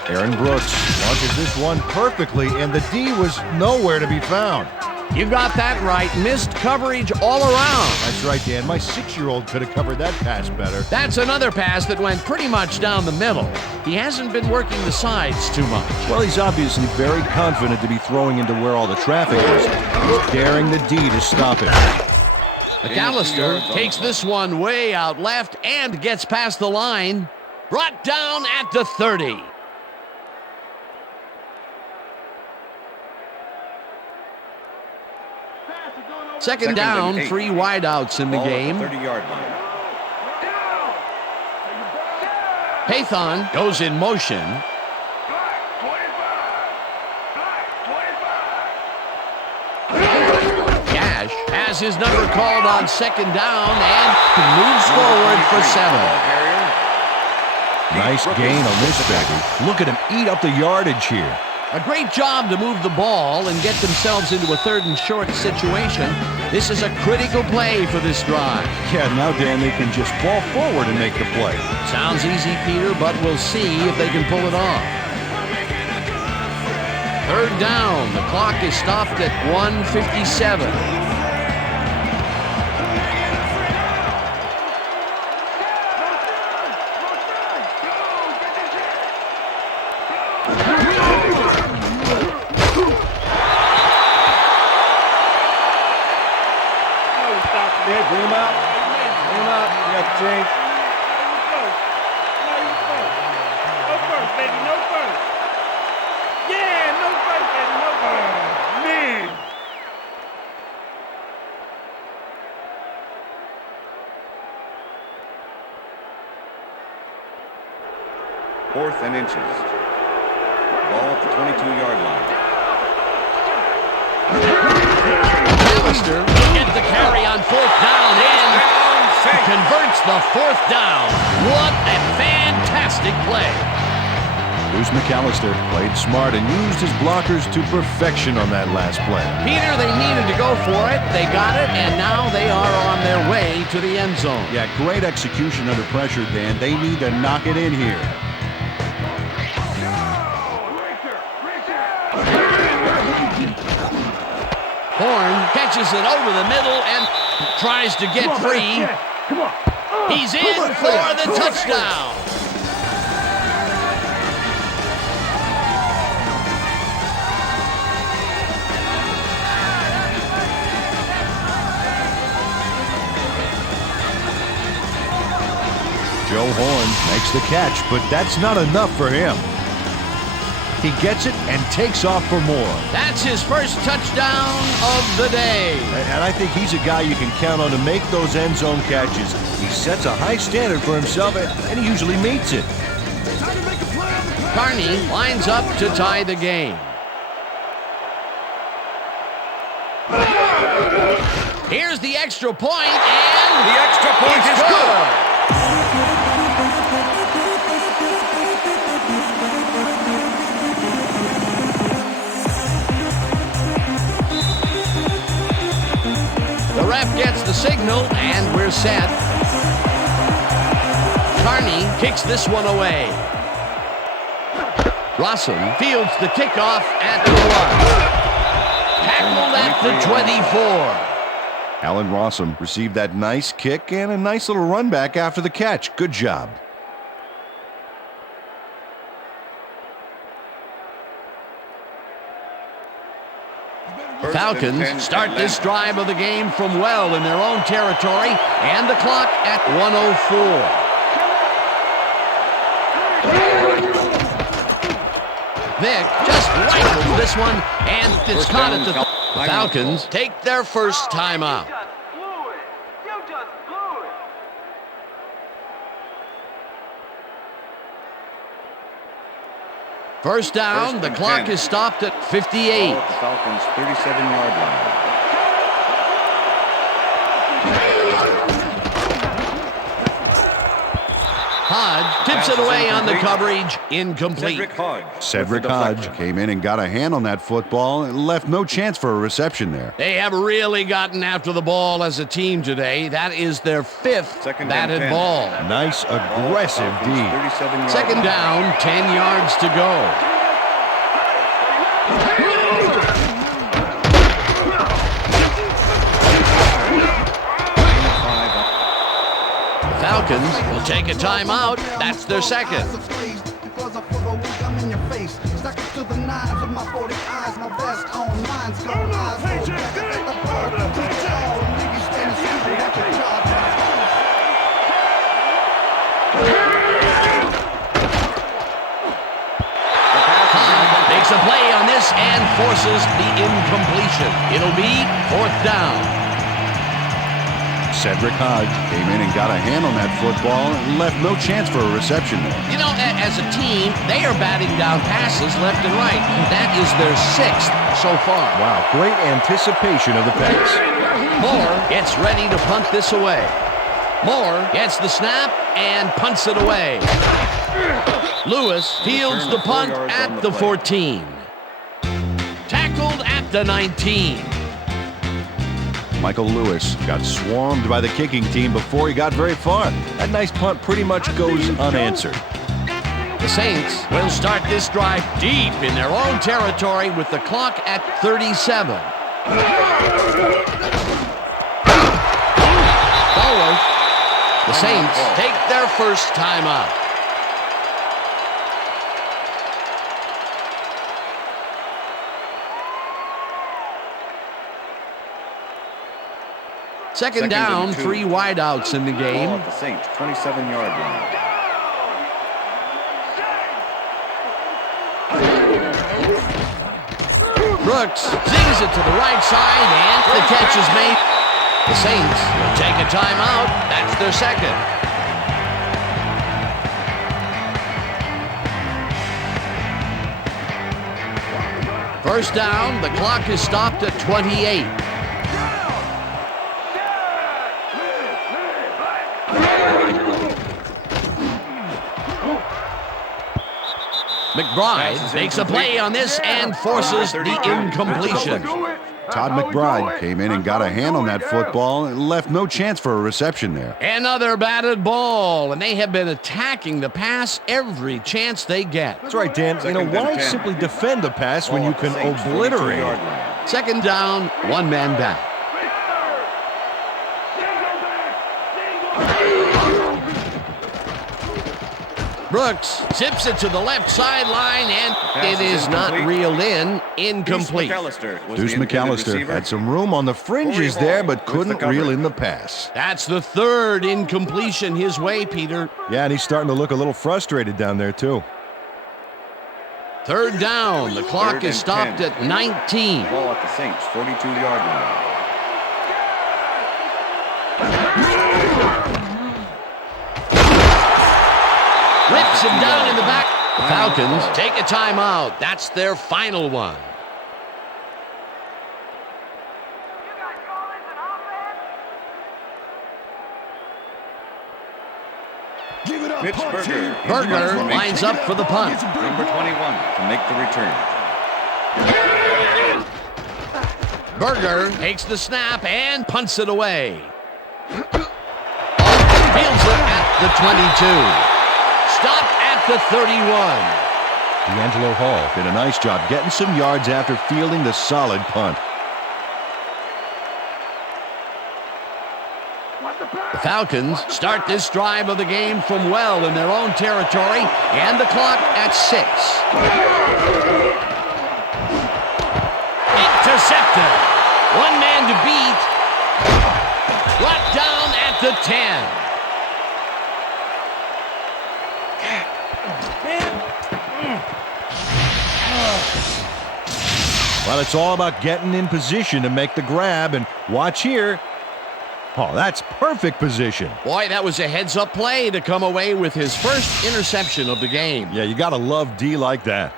Aaron Brooks launches this one perfectly, and the D was nowhere to be found. You got that right. Missed coverage all around. That's right, Dan. My 6-year-old could have covered that pass better. That's another pass that went pretty much down the middle. He hasn't been working the sides too much. Well, he's obviously very confident to be throwing into where all the traffic is. He's daring the D to stop it. McAllister takes this one way out left and gets past the line. Brought down at the 30. Second down, 3 wideouts in the game. 30-yard line. Pathon goes in motion. Cash has his number called on second down and moves forward for 7. Nice gain on this baby. Look at him eat up the yardage here. A great job to move the ball and get themselves into a 3rd and short situation. This is a critical play for this drive. Yeah, now, Dan, they can just fall forward and make the play. Sounds easy, Peter, but we'll see if they can pull it off. 3rd down. The clock is stopped at 1:57. Bring him out. Bring him out. You got the change. No first, baby. No first. Yeah, no first, baby. No first. Man. 4th and inches. Ball at the 22-yard line. McAllister will get the carry on 4th down and converts the 4th down. What a fantastic play. Bruce McAllister played smart and used his blockers to perfection on that last play. Peter, they needed to go for it. They got it, and now they are on their way to the end zone. Yeah, great execution under pressure, Dan. They need to knock it in here. Horn catches it over the middle and tries to get free. He's in for the touchdown. Joe Horn makes the catch, but that's not enough for him. He gets it and takes off for more. That's his first touchdown of the day. And I think he's a guy you can count on to make those end zone catches. He sets a high standard for himself, and he usually meets it. Carney lines up to tie the game. Here's the extra point, and The extra point is good. the ref gets the signal, and we're set. Carney kicks this one away. Rossum fields the kickoff at the 1. Tackled at the 24. Allen Rossum received that nice kick and a nice little run back after the catch. Good job. Falcons start this drive of the game from well in their own territory, and the clock at 1:04. Vic just rifles this one, and it's caught at the Falcons take their first timeout. First down, the clock is stopped at 58. Ball at the Falcons' 37-yard line. Hodge tips it away on the coverage, incomplete. Cedric Hodge came in and got a hand on that football and left no chance for a reception there. They have really gotten after the ball as a team today. That is their 5th batted ball. Nice, aggressive D. Second down, 10 yards to go. Falcons will take a timeout. That's their second. Makes a play on this and forces the incompletion. It'll be 4th down. Cedric Hodge came in and got a hand on that football and left no chance for a reception there. You know, as a team, they are batting down passes left and right. That is their 6th so far. Wow, great anticipation of the pass. Moore gets ready to punt this away. Moore gets the snap and punts it away. Lewis fields the punt at the 14. Tackled at the 19. Michael Lewis got swarmed by the kicking team before he got very far. That nice punt pretty much goes unanswered. The Saints will start this drive deep in their own territory with the clock at 37. Forward. The Saints take their first timeout. Second down, 3 wideouts in the game. Ball at the Saints' 27-yard line. Brooks zings it to the right side, and the catch is made. The Saints will take a timeout. That's their second. First down, the clock is stopped at 28. McBride makes a play on this and forces the incompletion. Todd McBride came in and got a hand on that football and left no chance for a reception there. Another batted ball, and they have been attacking the pass every chance they get. That's right, Dan. You know, why simply defend the pass when you can obliterate it? Second down, 1 man back. Brooks zips it to the left sideline, and it is not reeled in. Incomplete. Deuce McAllister had some room on the fringes there, but couldn't reel in the pass. That's the 3rd incompletion his way, Peter. Yeah, and he's starting to look a little frustrated down there, too. Third down. The clock is stopped 10. at 19. Ball at the Saints' 42-yard line. Rips him down in the back. The Falcons take a timeout. That's their final one. Berger lines up for the punt. Number 21 to make the return. Berger takes the snap and punts it away. Fields it at the 22. Stopped at the 31. D'Angelo Hall did a nice job getting some yards after fielding the solid punt. The Falcons start this drive of the game from well in their own territory, and the clock at 6. Intercepted. One man to beat. Brought down at the 10. Well, it's all about getting in position to make the grab, and watch here. Oh, that's perfect position. Boy, that was a heads-up play to come away with his first interception of the game. Yeah, you got to love D like that.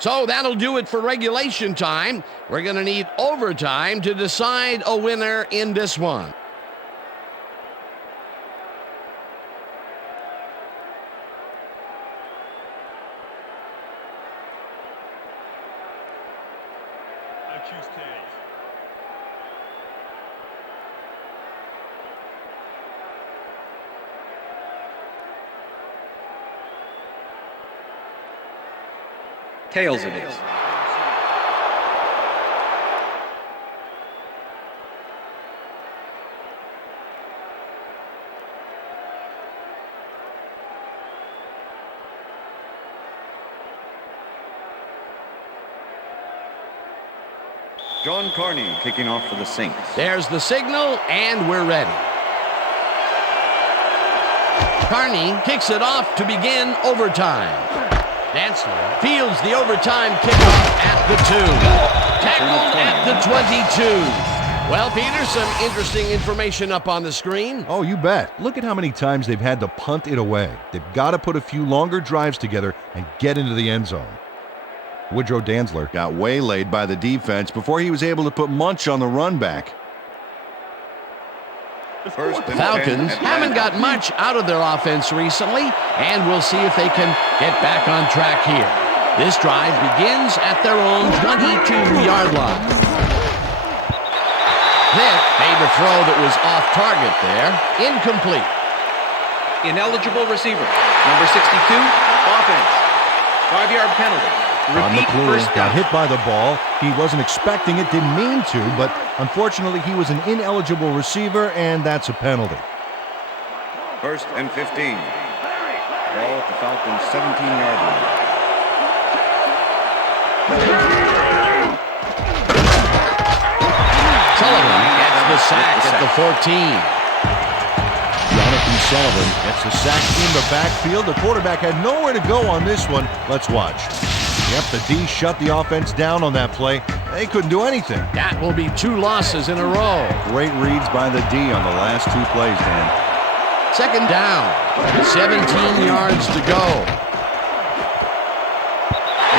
So that'll do it for regulation time. We're going to need overtime to decide a winner in this one. Tails it is. John Carney kicking off for the Saints. There's the signal, and we're ready. Carney kicks it off to begin overtime. Dantzler fields the overtime kickoff at the 2. Tackled at the 22. Well, Peter, some interesting information up on the screen. Oh, you bet. Look at how many times they've had to punt it away. They've got to put a few longer drives together and get into the end zone. Woodrow Dantzler got waylaid by the defense before he was able to put Munch on the run back. The Falcons haven't got much out of their offense recently, and we'll see if they can get back on track here. This drive begins at their own 22-yard line. Vick made a throw that was off target there. Incomplete. Ineligible receiver. Number 62, offense. 5-yard penalty. Repeat first down. Got hit by the ball. He wasn't expecting it, didn't mean to, but unfortunately he was an ineligible receiver, and that's a penalty. 1st and 15. Ball at the Falcons' 17-yard line. Sullivan gets the sack at the 14. Jonathan Sullivan gets the sack in the backfield. The quarterback had nowhere to go on this one. Let's watch. Yep, the D shut the offense down on that play. They couldn't do anything. That will be 2 losses in a row. Great reads by the D on the last 2 plays, Dan. Second down. 17 yards to go.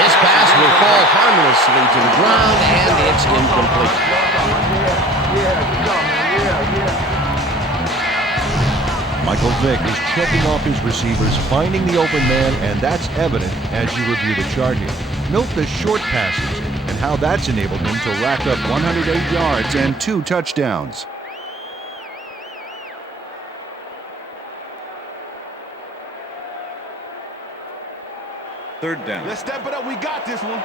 This pass will fall harmlessly to the ground, and it's incomplete. Michael Vick is checking off his receivers, finding the open man, and that's evident as you review the chart here. Note the short passes and how that's enabled him to rack up 108 yards and 2 touchdowns. Third down. Let's step it up. We got this one.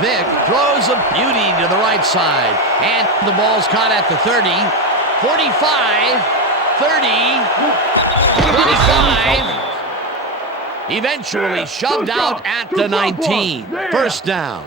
Vick throws a beauty to the right side, and the ball's caught at the 30, 45, 30, 25. Eventually shoved out at the 19. First down.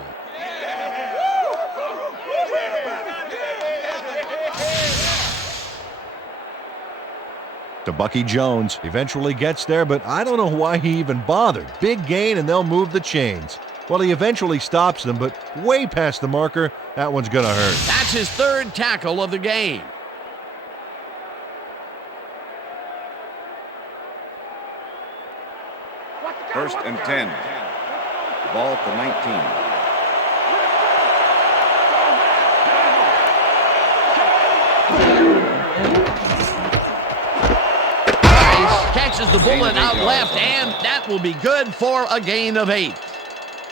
to Bucky Jones. Eventually gets there, but I don't know why he even bothered. Big gain, and they'll move the chains. Well, he eventually stops them, but way past the marker. That one's going to hurt. That's his third tackle of the game. First and 10. Ball at the 19. Catches the bullet out left, and that will be good for a gain of 8.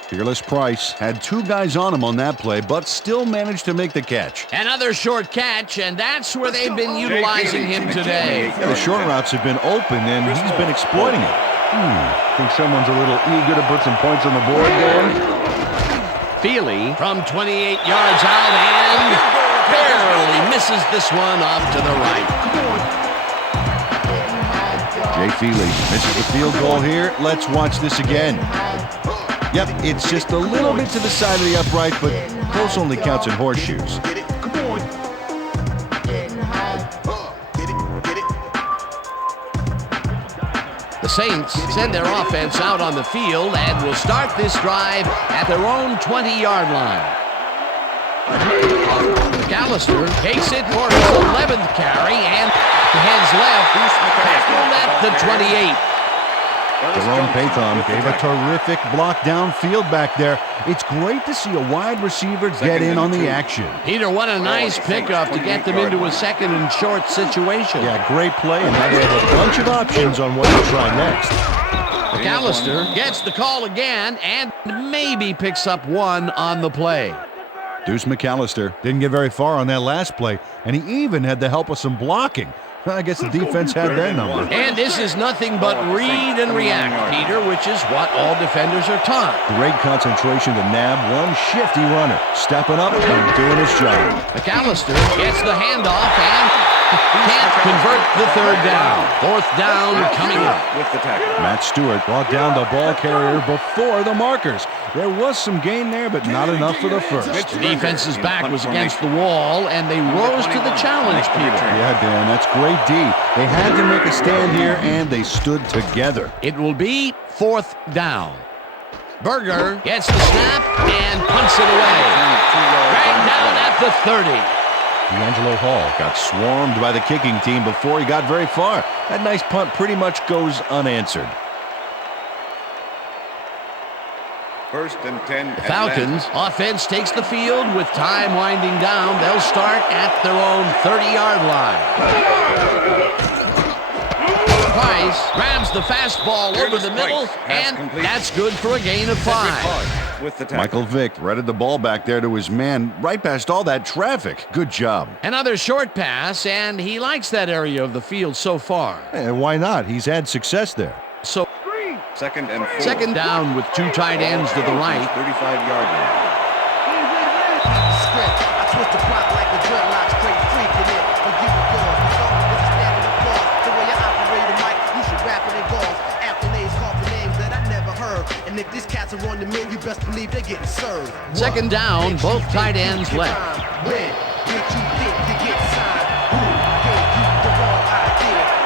Fearless Price had 2 guys on him on that play, but still managed to make the catch. Another short catch, and that's where they've been utilizing him today. Yeah, the short routes have been open, and he's been exploiting it. Think someone's a little eager to put some points on the board there? Feely from 28 yards out and barely misses this one off to the right. Jay Feely misses the field goal here. Let's watch this again. Yep, it's just a little bit to the side of the upright, but close only counts in horseshoes. The Saints send their offense out on the field and will start this drive at their own 20-yard line. McAllister takes it for his 11th carry and heads left. Tackled at the 28. Jerome Pathon gave a terrific block downfield back there. It's great to see a wide receiver get in on the action. Peter, what a nice pickup to get them into a second and short situation. Yeah, great play, and now they have a bunch of options on what to try next. McAllister gets the call again and maybe picks up 1 on the play. Deuce McAllister didn't get very far on that last play, and he even had the help of some blocking. I guess the defense had their number. And this is nothing but read and react, Peter, which is what all defenders are taught. Great concentration to nab one shifty runner, stepping up and doing his job. McAllister gets the handoff and can't convert the 3rd down. 4th down coming up. With the tackle. Matt Stewart brought down the ball carrier before the markers. There was some gain there, but not enough for the first. The defense's back was against the wall, and they rose to the challenge, Peter. Yeah, Dan, that's great D. They had to make a stand here, and they stood together. It will be 4th down. Berger gets the snap and punts it away. Right down at the 30. D'Angelo Hall got swarmed by the kicking team before he got very far. That nice punt pretty much goes unanswered. First and 10. The Falcons offense takes the field with time winding down. They'll start at their own 30-yard line. Price grabs the fastball over the middle, and that's good for a gain of 5. With the Michael Vick threaded the ball back there to his man right past all that traffic. Good job. Another short pass, and he likes that area of the field so far. And why not? He's had success there. So second and 4. Second down with 2 tight ends to the right. 35-yard line. I twist the block like a dreadlock, straight freaking it. But give it goals. The song is a standing applause. The way I operate a mic, you should rap it in balls. Accolades, coughing names that I never heard. And if these cats are on the men, you best believe they're getting served. Second down, both tight ends left. When did you think to get signed? Who gave you the wrong idea?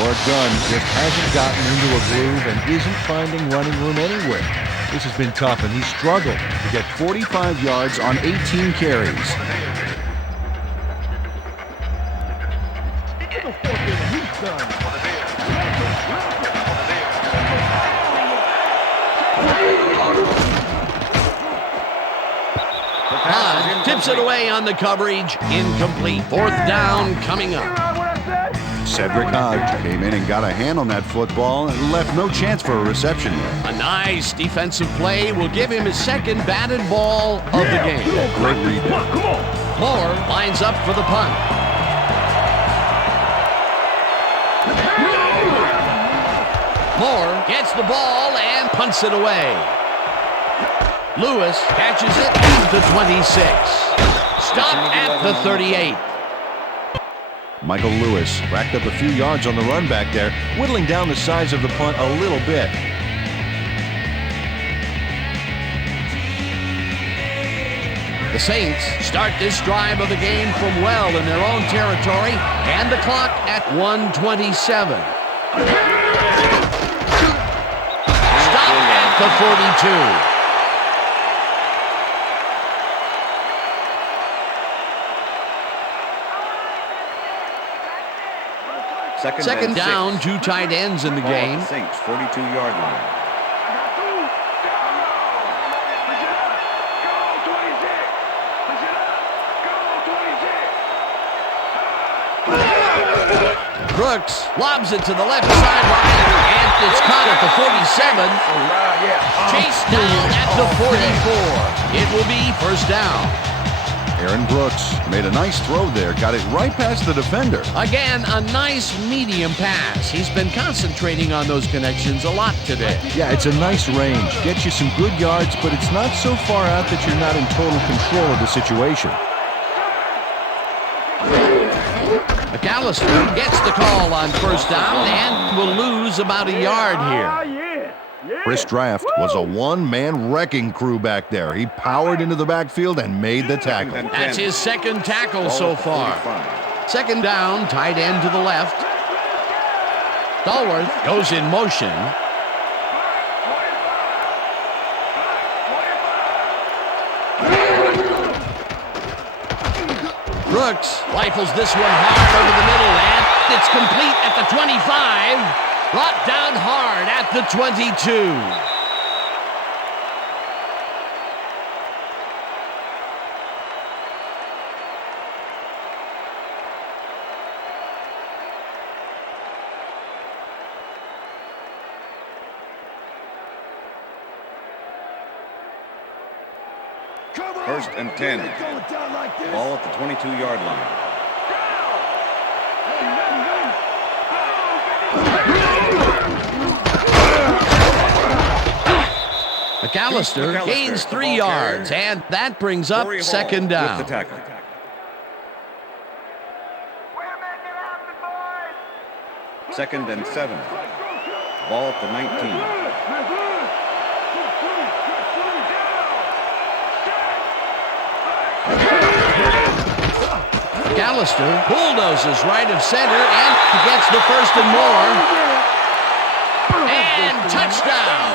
Ward Gunn just hasn't gotten into a groove and isn't finding running room anywhere. This has been tough, and he's struggled to get 45 yards on 18 carries. Tips it away on the coverage. Incomplete. 4th down coming up. Cedric Hodge came in and got a hand on that football and left no chance for a reception there. A nice defensive play will give him his 2nd batted ball of the game. Great read there. Moore lines up for the punt. Moore gets the ball and punts it away. Lewis catches it at the 26. Stopped at the 38. Michael Lewis racked up a few yards on the run back there, whittling down the size of the punt a little bit. The Saints start this drive of the game from well in their own territory, and the clock at 1:27. Stop at the 42. Second down, 2 tight ends in the game. Saints 42-yard line. Brooks lobs it to the left sideline, and it's caught at the 47. Chased down at the 44. It will be first down. Aaron Brooks made a nice throw there, got it right past the defender. Again, a nice medium pass. He's been concentrating on those connections a lot today. Yeah, it's a nice range. Gets you some good yards, but it's not so far out that you're not in total control of the situation. McAllister gets the call on first down and will lose about a yard here. Chris Draft was a one-man wrecking crew back there. He powered into the backfield and made the tackle. That's his second tackle so far. Second down, tight end to the left. Stallworth goes in motion. Brooks rifles this one hard over the middle, and it's complete at the 25. Brought down hard at the 22. First and 10. Ball at the 22-yard line. McAllister gains 3 yards, and that brings up second down. With the tackle. Second and 7. Ball at the 19. McAllister bulldozes right of center and gets the first and more. And touchdown.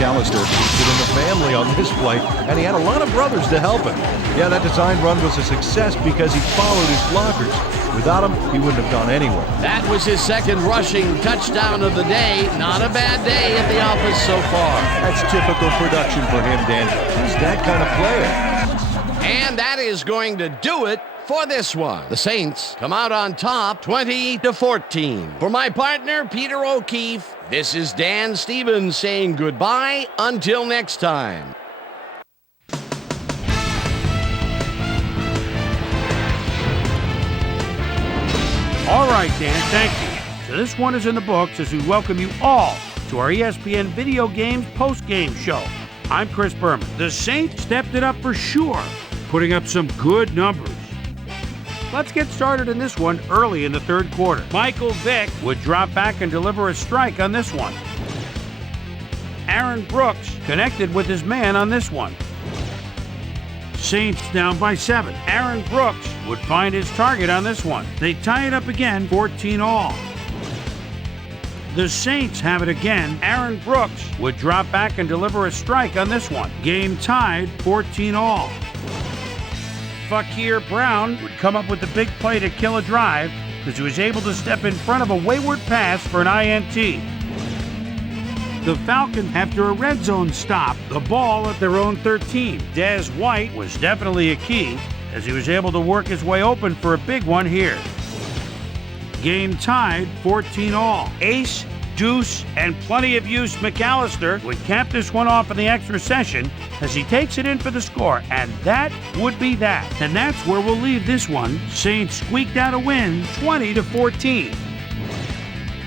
McAllister boosted in the family on this play, and he had a lot of brothers to help him. Yeah, that design run was a success because he followed his blockers. Without him, he wouldn't have gone anywhere. That was his second rushing touchdown of the day. Not a bad day at the office so far. That's typical production for him, Dan. He's that kind of player. And that is going to do it for this one. The Saints come out on top 20-14. For my partner, Peter O'Keefe, this is Dan Stevens saying goodbye until next time. All right, Dan, thank you. So this one is in the books as we welcome you all to our ESPN Video Games post-game show. I'm Chris Berman. The Saints stepped it up for sure, putting up some good numbers. Let's get started in this one early in the third quarter. Michael Vick would drop back and deliver a strike on this one. Aaron Brooks connected with his man on this one. Saints down by 7. Aaron Brooks would find his target on this one. They tie it up again, 14-all. The Saints have it again. Aaron Brooks would drop back and deliver a strike on this one. Game tied, 14-all. Fakir Brown would come up with the big play to kill a drive because he was able to step in front of a wayward pass for an INT. The Falcons, after a red zone stop, the ball at their own 13. Des White was definitely a key as he was able to work his way open for a big one here. Game tied, 14-all. Ace Deuce, and plenty of use McAllister would cap this one off in the extra session as he takes it in for the score, and that would be that. And that's where we'll leave this one. Saints squeaked out a win, 20-14.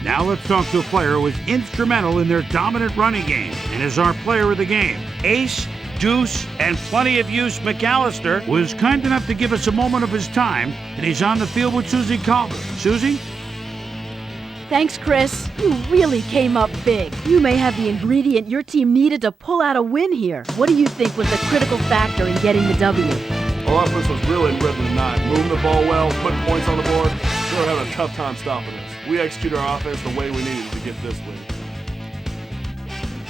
Now let's talk to a player who was instrumental in their dominant running game and is our player of the game. Ace, Deuce, and plenty of use McAllister was kind enough to give us a moment of his time, and he's on the field with Susie Calder. Susie? Thanks, Chris. You really came up big. You may have the ingredient your team needed to pull out a win here. What do you think was the critical factor in getting the W? Our offense was really in rhythm tonight. Moving the ball well, putting points on the board. They were having a tough time stopping us. We executed our offense the way we needed to get this win.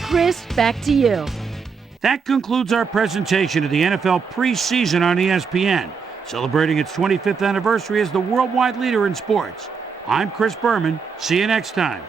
Chris, back to you. That concludes our presentation of the NFL preseason on ESPN, celebrating its 25th anniversary as the worldwide leader in sports. I'm Chris Berman. See you next time.